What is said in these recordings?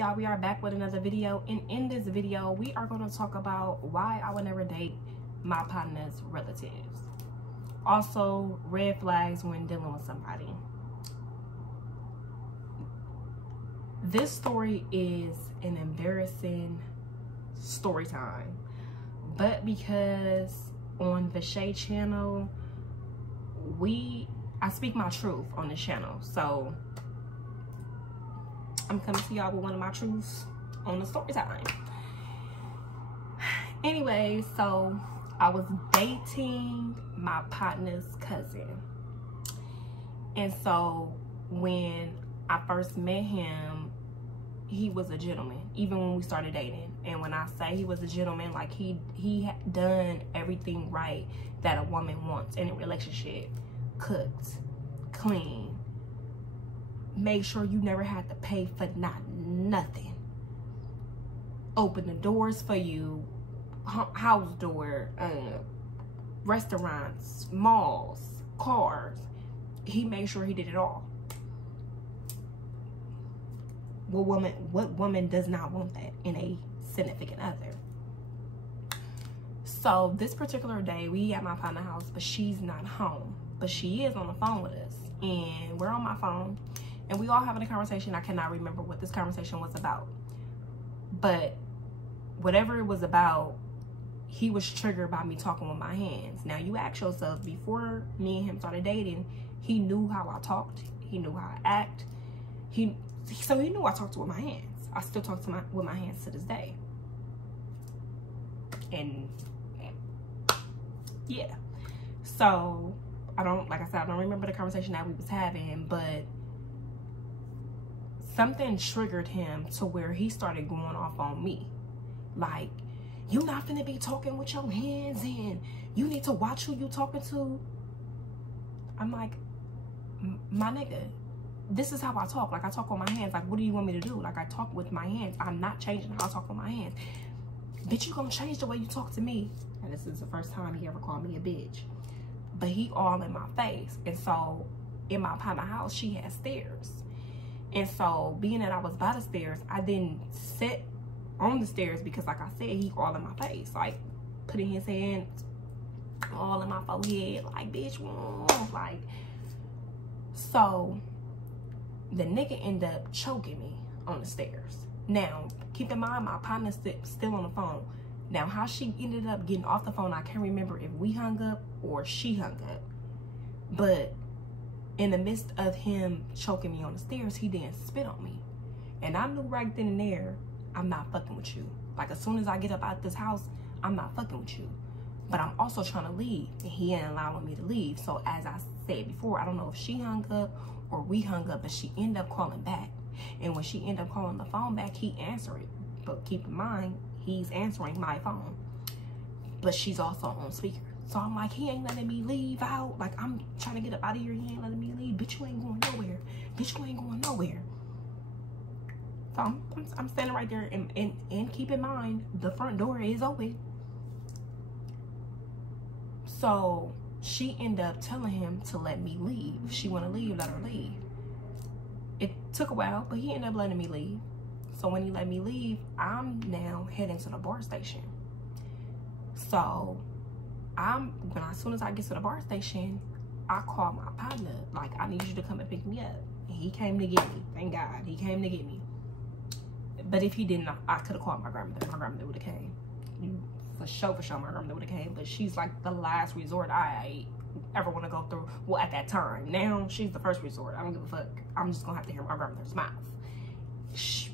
y'all? We are back with another video, and in this video we are going to talk about why I would never date my partner's relatives. Also, red flags when dealing with somebody. This story is an embarrassing story time, but because on Vich'e channel I speak my truth on this channel, so I'm coming to y'all with one of my truths on the story time. Anyway, so I was dating my partner's cousin, and so when I first met him, he was a gentleman, even when we started dating. And when I say he was a gentleman, like he had done everything right that a woman wants in a relationship. Cooked, clean, make sure you never had to pay for nothing, open the doors for you, house door, restaurants, malls, cars. He made sure he did it all. What woman does not want that in a significant other? So this particular day we at my partner's house, but she's not home, but she is on the phone with us, and we're on my phone and we all having a conversation. I cannot remember what this conversation was about, but whatever it was about, he was triggered by me talking with my hands. Now you ask yourself, before me and him started dating, he knew how I talked, he knew how I act, so he knew I talked with my hands. I still talk with my hands to this day. And yeah, so like I said, I don't remember the conversation that we was having, but something triggered him to where he started going off on me. Like, you not finna be talking with your hands, and you need to watch who you talking to. I'm like, my nigga, this is how I talk. Like, I talk with my hands. Like, what do you want me to do? Like, I talk with my hands. I'm not changing how I talk with my hands. Bitch, you gonna change the way you talk to me. And this is the first time he ever called me a bitch. But he all in my face. And so in my partner's house, she had stairs. And so being that I was by the stairs, I didn't sit on the stairs because, like I said, he all in my face. Like, putting his hands all in my forehead. Like, bitch, like. So the nigga ended up choking me on the stairs. Now, keep in mind, my partner's still on the phone. Now, how she ended up getting off the phone, I can't remember if we hung up or she hung up. But in the midst of him choking me on the stairs, he didn't spit on me. And I knew right then and there, I'm not fucking with you. Like, as soon as I get up out this house, I'm not fucking with you. But I'm also trying to leave, and he ain't allowing me to leave. So as I said before, I don't know if she hung up or we hung up, but she ended up calling back. And when she ended up calling the phone back, he answered it. But keep in mind, he's answering my phone, but she's also on speaker. So I'm like, he ain't letting me leave out. Like, I'm trying to get up out of here, he ain't letting me leave. Bitch, you ain't going nowhere. Bitch, you ain't going nowhere. So I'm standing right there, and keep in mind, the front door is open. So she ended up telling him to let me leave. If she want to leave, let her leave. It took a while, but he ended up letting me leave. So when he let me leave, I'm now heading to the bar station. So as soon as I get to the bar station, I call my partner, like, I need you to come and pick me up. And he came to get me. Thank God, he came to get me. But if he didn't, I could have called my grandmother. My grandmother would have came. For sure, my grandmother would have came. But she's like the last resort I ever want to go through. Well, at that time. Now, she's the first resort. I don't give a fuck. I'm just going to have to hear my grandmother's mouth.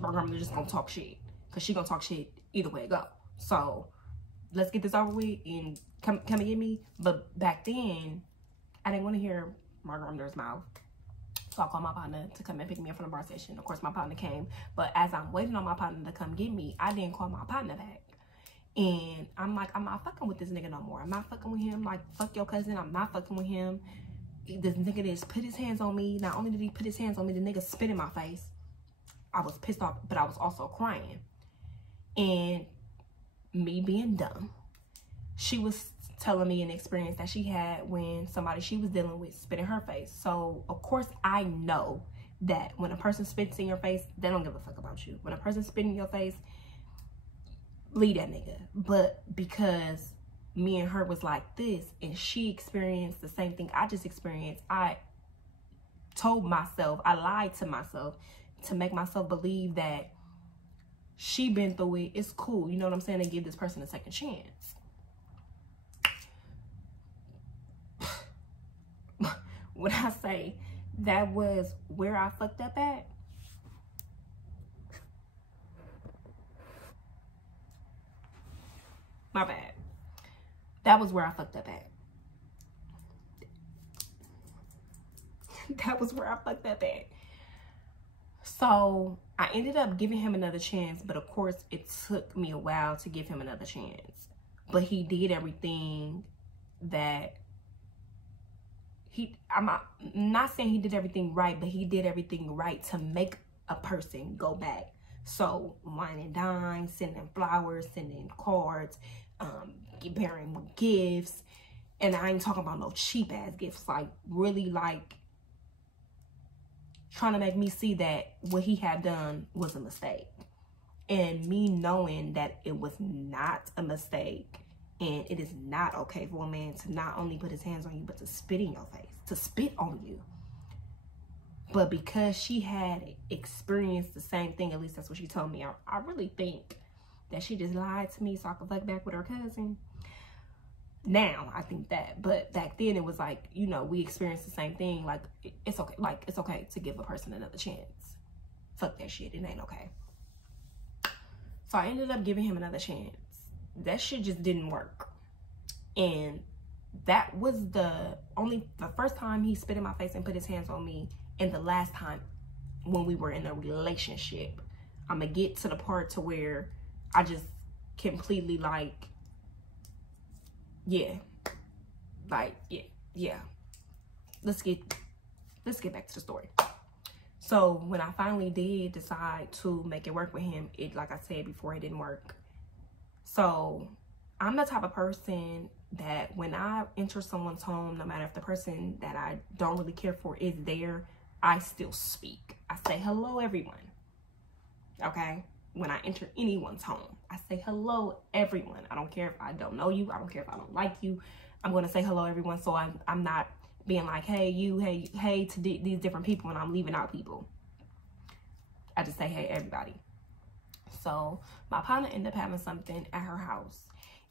My grandmother just going to talk shit. Because she going to talk shit either way it go. So, let's get this over with and come and get me. But back then, I didn't want to hear my grandmother's mouth. So I called my partner to come and pick me up from the bar station. Of course, my partner came. But as I'm waiting on my partner to come get me, I didn't call my partner back. And I'm like, I'm not fucking with this nigga no more. I'm not fucking with him. Like, fuck your cousin. I'm not fucking with him. This nigga just put his hands on me. Not only did he put his hands on me, the nigga spit in my face. I was pissed off, but I was also crying. And me being dumb, she was telling me an experience that she had when somebody she was dealing with spit in her face. So, of course, I know that when a person spits in your face, they don't give a fuck about you. When a person spits in your face, leave that nigga. But because me and her was like this, and she experienced the same thing I just experienced, I told myself, I lied to myself to make myself believe that she been through it, it's cool, you know what I'm saying, and give this person a second chance. When I say that was where I fucked up at, my bad. That was where I fucked up at. That was where I fucked up at. So I ended up giving him another chance, but of course it took me a while to give him another chance. But he did everything that I'm not saying he did everything right, but he did everything right to make a person go back. So wine and dine, sending flowers, sending cards, bearing gifts. And I ain't talking about no cheap ass gifts, like really like trying to make me see that what he had done was a mistake. And me knowing that it was not a mistake, and it is not okay for a man to not only put his hands on you, but to spit in your face, to spit on you. But because she had experienced the same thing, at least that's what she told me, I really think that she just lied to me so I could fuck back with her cousin. Now I think that, but back then it was like, you know, we experienced the same thing. Like it's okay, like it's okay to give a person another chance. Fuck that shit, it ain't okay. So I ended up giving him another chance. That shit just didn't work. And that was the first time he spit in my face and put his hands on me, and the last time when we were in a relationship. I'm gonna get to the part to where I just completely like, yeah, like, yeah. Let's get back to the story. So when I finally did decide to make it work with him, it, like I said before, it didn't work. So I'm the type of person that when I enter someone's home, no matter if the person that I don't really care for is there, I still speak. I say, hello, everyone. Okay? When I enter anyone's home, I say, hello, everyone. I don't care if I don't know you. I don't care if I don't like you. I'm going to say hello, everyone. So I'm not being like, hey, you, hey, to these different people, and I'm leaving out people. I just say, hey, everybody. So my partner ended up having something at her house,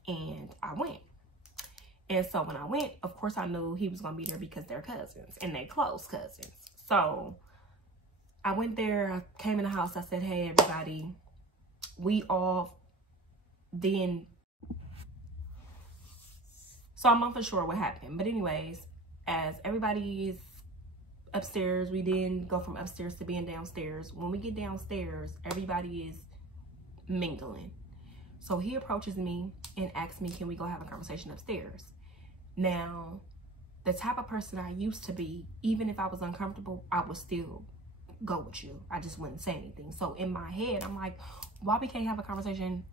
and I went. And so when I went, of course, I knew he was going to be there because they're cousins, and they close cousins. So I went there, I came in the house, I said, hey, everybody, we all then. So I'm not for sure what happened. But anyways, as everybody is upstairs, we then go from upstairs to being downstairs. When we get downstairs, everybody is mingling. So he approaches me and asks me, can we go have a conversation upstairs? Now, the type of person I used to be, even if I was uncomfortable, I would still go with you. I just wouldn't say anything. So in my head, I'm like, why we can't have a conversation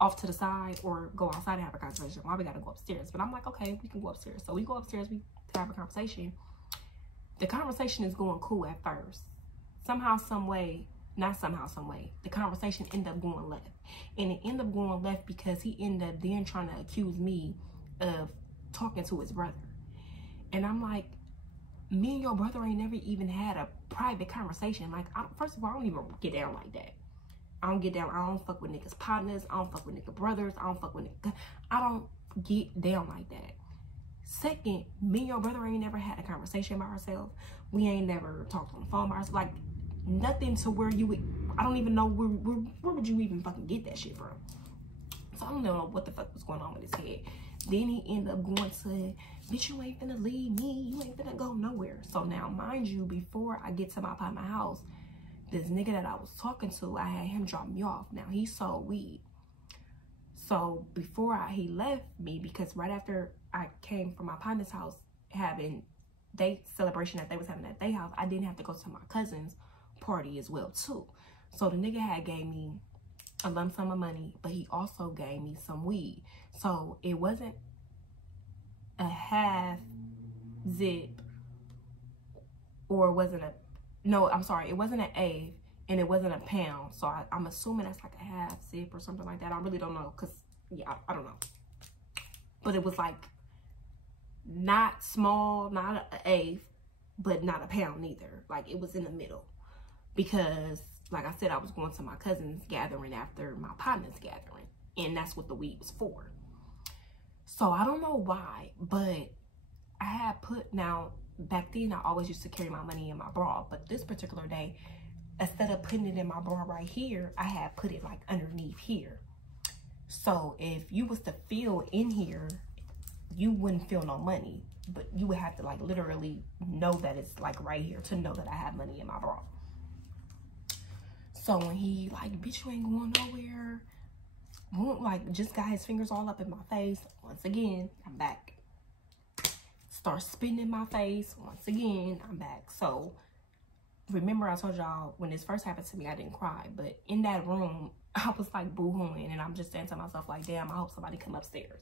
off to the side or go outside and have a conversation? Why we gotta go upstairs? But I'm like, okay, we can go upstairs. So we go upstairs, we have a conversation. The conversation is going cool at first. Somehow, some way, not somehow, some way, the conversation ended up going left. And it ended up going left because he ended up then trying to accuse me of talking to his brother. And I'm like, me and your brother ain't never even had a private conversation. Like, first of all, I don't even get down like that. I don't get down. I don't fuck with niggas' partners. I don't fuck with niggas' brothers. I don't fuck with niggas. I don't get down like that. Second, me and your brother ain't never had a conversation by ourselves. We ain't never talked on the phone by ourselves. Like, nothing to where you would, I don't even know where would you even fucking get that shit from. So I don't know what the fuck was going on with his head. Then he ended up going to, bitch, you ain't finna leave me. You ain't finna go nowhere. So now, mind you, before I get to my partner's house, this nigga that I was talking to, I had him drop me off. Now, he sold weed. So before he left me, because right after I came from my partner's house having their celebration that they was having at their house, I didn't have to go to my cousin's party as well too. So the nigga had gave me a lump sum of money, but he also gave me some weed. So it wasn't a half zip, or it wasn't No, I'm sorry. It wasn't an eighth and it wasn't a pound. So I'm assuming that's like a half zip or something like that. I really don't know because, yeah, I don't know. But it was like not small, not an eighth, but not a pound neither. Like it was in the middle. Because, like I said, I was going to my cousin's gathering after my partner's gathering. And that's what the weed was for. So I don't know why, but I had put, now, back then I always used to carry my money in my bra. But this particular day, instead of putting it in my bra right here, I had put it like underneath here. So if you was to feel in here, you wouldn't feel no money. But you would have to like literally know that it's like right here to know that I have money in my bra. So when he like, bitch, you ain't going nowhere. Like just got his fingers all up in my face. Once again, I'm back. Start spitting in my face. Once again, I'm back. So remember I told y'all when this first happened to me, I didn't cry. But in that room, I was like boo-hooing. And I'm just saying to myself like, damn, I hope somebody come upstairs.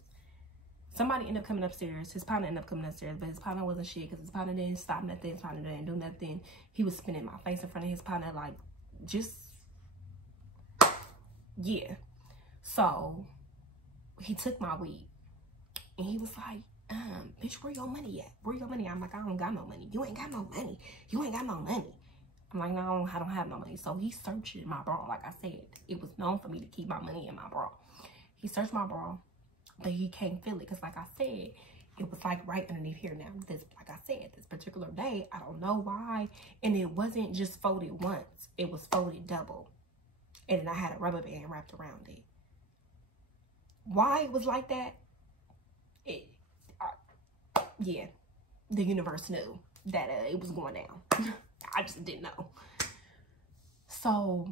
Somebody ended up coming upstairs. His partner ended up coming upstairs. But his partner wasn't shit because his partner didn't stop nothing. His partner didn't do nothing. He was spinning my face in front of his partner like just, yeah. So he took my weed and he was like, bitch, where your money at? Where your money? I'm like, I don't got no money. You ain't got no money. You ain't got no money. I'm like, no, I don't have no money. So he searched my bra. Like I said, it was known for me to keep my money in my bra. He searched my bra, but he can't feel it. Because like I said, it was like right underneath here now. This, like I said, this particular day, I don't know why. And it wasn't just folded once. It was folded double. And then I had a rubber band wrapped around it. Why it was like that? Yeah, the universe knew that it was going down. I just didn't know. So,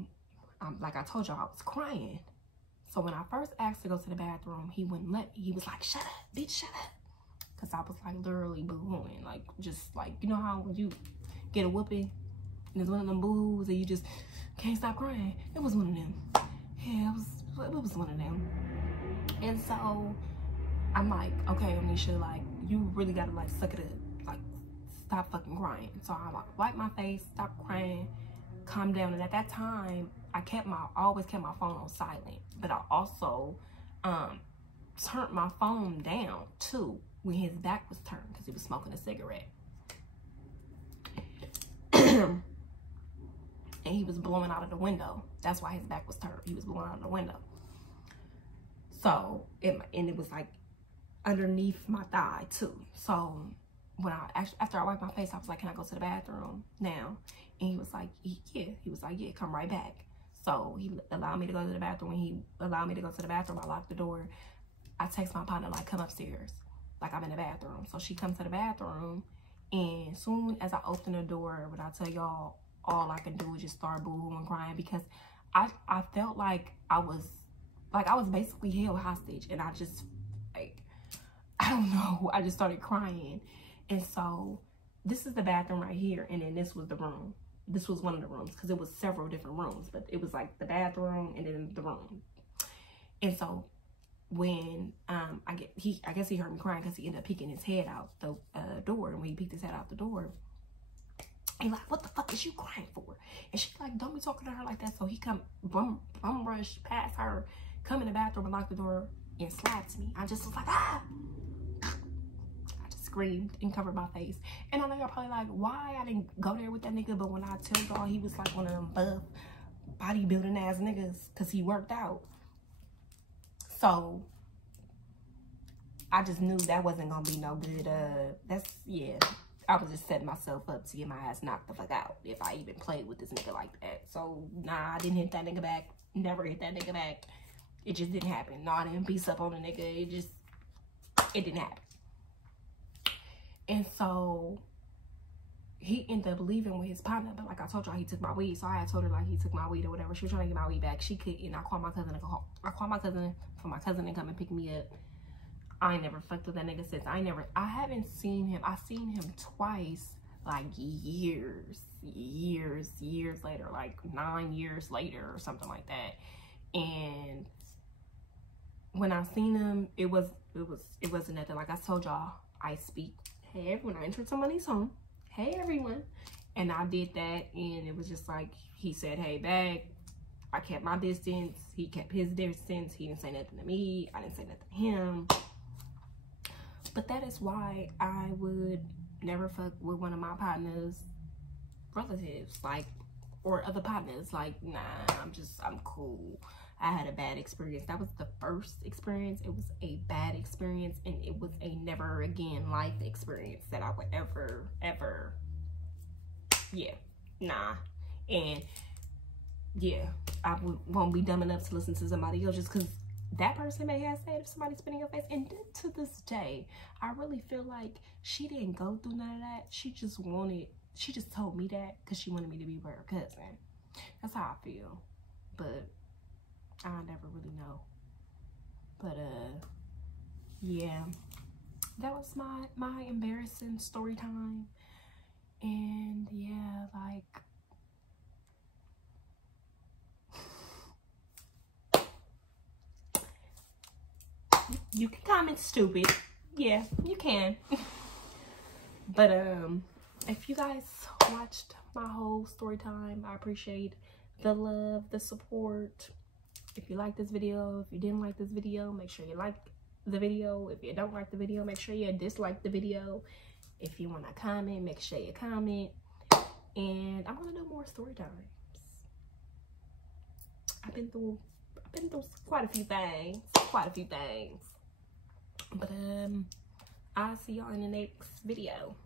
like I told y'all, I was crying. So when I first asked to go to the bathroom, he wouldn't let me. He was like, shut up, bitch, shut up. Because I was like literally boo-hooing. Like, just like, you know how when you get a whooping and it's one of them boo-hoos and you just can't stop crying? It was one of them. Yeah, it was one of them. And so I'm like, okay, Anisha, like, you really gotta like suck it up. Like, stop fucking crying. So I like wipe my face, stop crying, calm down. And at that time, I always kept my phone on silent. But I also turned my phone down too when his back was turned because he was smoking a cigarette. And he was blowing out of the window. That's why his back was turned. He was blowing out of the window. So, and it was like underneath my thigh too. So when after I wiped my face, I was like, can I go to the bathroom now? And he was like, yeah. He was like, yeah, come right back. So he allowed me to go to the bathroom. When he allowed me to go to the bathroom, I locked the door. I text my partner, like, come upstairs. Like, I'm in the bathroom. So she comes to the bathroom. And as soon as I open the door, when I tell y'all, all I can do is just start boo-hooing, crying. Because I felt like I was basically held hostage. And I just, like, I don't know. I just started crying. And so this is the bathroom right here. And then this was the room. This was one of the rooms because it was several different rooms. But it was like the bathroom and then the room. And so when I guess he heard me crying because he ended up peeking his head out the door. And when he peeked his head out the door, he like, what the fuck is you crying for? And she's like, don't be talking to her like that. So he come bum rush past her, come in the bathroom and lock the door and slapped me. I just was like, ah! I just screamed and covered my face. And I know y'all probably like, why I didn't go there with that nigga? But when I tell y'all, he was like one of them buff bodybuilding ass niggas because he worked out. So I just knew that wasn't gonna be no good. Yeah, I was just setting myself up to get my ass knocked the fuck out if I even played with this nigga like that. So nah, I didn't hit that nigga back. Never hit that nigga back. It just didn't happen. No, I didn't piece up on the nigga. It didn't happen. And so he ended up leaving with his partner. But like I told y'all, he took my weed. So I had told her like he took my weed or whatever. She was trying to get my weed back. She couldn't. I called my cousin for my cousin to come and pick me up. I ain't never fucked with that nigga since. I haven't seen him. I seen him twice, like years later, like 9 years later or something like that. And when I seen him, it wasn't nothing. Like I told y'all, I speak. Hey everyone, I entered somebody's home. Hey everyone. And I did that, and it was just like, he said, hey, back. I kept my distance. He kept his distance. He didn't say nothing to me. I didn't say nothing to him. But that is why I would never fuck with one of my partner's relatives, like, or other partners. Like, nah, I'm cool. I had a bad experience. That was the first experience. It was a bad experience, and it was a never again life experience that I would ever, yeah, nah. And yeah, I won't be dumb enough to listen to somebody else just because that person may have said if somebody's spitting in your face. And to this day, I really feel like she didn't go through none of that. She just told me that because she wanted me to be with her cousin. That's how I feel. But I'll never really know. But yeah, that was my embarrassing story time. And yeah, like, you can comment stupid. Yeah, you can. But if you guys watched my whole story time, I appreciate the love, the support. If you like this video, if you didn't like this video, make sure you like the video. If you don't like the video, make sure you dislike the video. If you want to comment, make sure you comment. And I want to do more story times. I've been through quite a few things. But I'll see y'all in the next video.